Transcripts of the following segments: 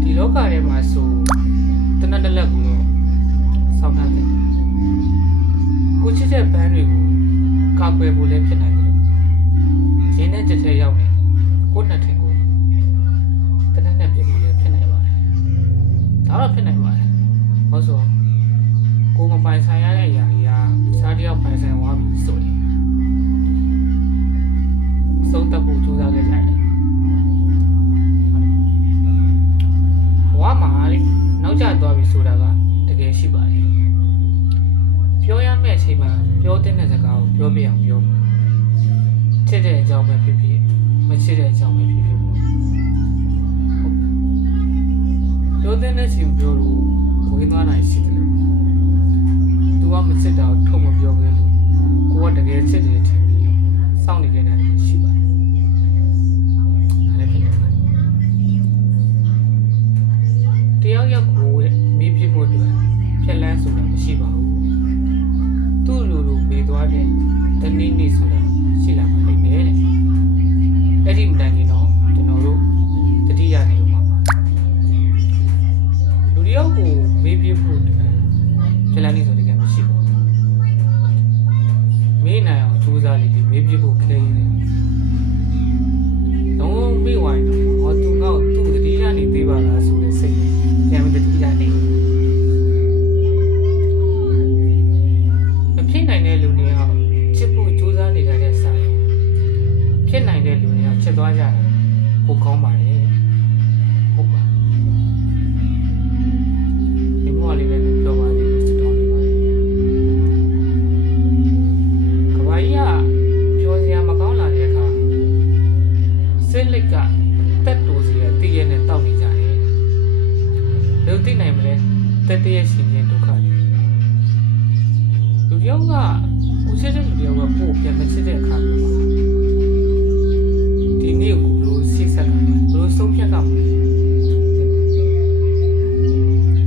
ဒီလောကထဲမှာဆိုတနက်တစ်လက်ကိုတော့စောင့်ထားတယ်ကိုချစ်တဲ့ဘန်းတွေကိုကာကွယ်ဖို့လည်းဖြစ်နိုင်တယ်ရင်းနဲ့ကြက်ထဲရောက်နေကိုနှစ်ထင်ကိုတနက်နဲ့ပြင်ဖို့လည်းဖြစ်နိုင်ပါတယ်ဒါတော့ဖြစ်နိုင်ပါတယ်ဘာလို့ဆိုကိုမပိုင်ဆိုင်ရတဲ့အရာကြီးကစားတယောက်ပိုင်ဆိုင်သွားပြီဆိုရင်ဆုံးသက်ဖို့ကြိုးစားခဲ့ကြတယ်ဘဝမှာလေနောက်ကျသွားပြီဆိုတာကတကယ်ရှိပါတယ်ပြောရမယ့်အချိန်မှာပြောတဲ့စကားကိုပြောပြအောင်ပြောပါချစ်တဲ့အကြောင်းပဲဖြစ်ဖြစ်မချစ်တဲ့အကြောင်းပဲဖြစ်ဖြစ်ပေါ့ပြောတဲ့ချိန်ပြောလို့ဝေးသွားနိုင်ရှိတယ်သူကမချစ်တာကိုထုတ်မပြောခဲ့လို့ကိုကတကယ်ချစ်တယ်ထင်ပြီးစောင့်နေခဲ့တာရှိပါတယ်တယောက်ယောက်ကိုမေးပြဖို့အတွက်ဖြက်လန်းဆိုတာမရှိပါဘူးသူ့လိုမေးသွားတဲ့တနည်းနည်းဆိုတာရှိလာမှာလိမ့်မယ်တဲ့အဲ့ဒီမတိုင်ခင်တော့ကျွန်တော်တို့တတိယနေမှာပါလူတယောက်ကိုမေးပြဖို့အတွက်ဖြက်လန်းနေဆိုတဲ့ကမရှိပါဘူးမေးနိုင်အောင်ကြိုးစားလိမ့်မေးပြဖို့ခဲရင်းနေတော့မေးဝိုင်းတော့ဟောသူကသူ့တတိယနေပေးပါလားဆိုတဲ့စိတ်ပြန်ပြီးတတိယနေမဖြစ်နိုင်တဲ့လူတွေကချစ်ဖို့ကြိုးစားနေကြတဲ့ဆိုင်ဖြစ်နိုင်တဲ့လူတွေကချစ်သွားကြတယ်ပိုကောင်းပါတယ်ဟုတ်ပါဒီဘဝလေးပဲပြောပါလိမ့်မယ်စတော်နေပါတယ်ကဘာကြီးကပြောစရာမကောင်းလာတဲ့အခါစိတ်လက်ကတက်တူစီရတည်ရနဲ့တောက်နေကြတယ်လူသိနိုင်မလဲတက်တရဲ့ရှင်ရဲ့ဒုက္ခလူတယောက်ကကိုချစ်တဲ့လူတယောက်ကပို့ပြန်မချစ်တဲ့အခါမျိုးမှာဒီနေ့ကိုဘလို့စိတ်ဆက်တာဘလို့ဆုံးဖြတ်တာ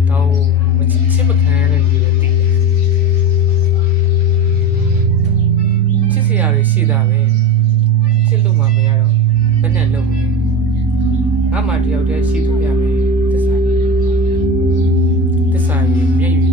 တော့မချစ်မခံရတဲ့လူတွေတည်တယ်ချစ်စရာတွေရှိတာပဲချစ်လို့မှမရတော့ဘယ်နဲ့လုပ်မလဲငါမှတယောက်တည်းရှိသူရမယ်သစ္စာကြီးမျက်ရည်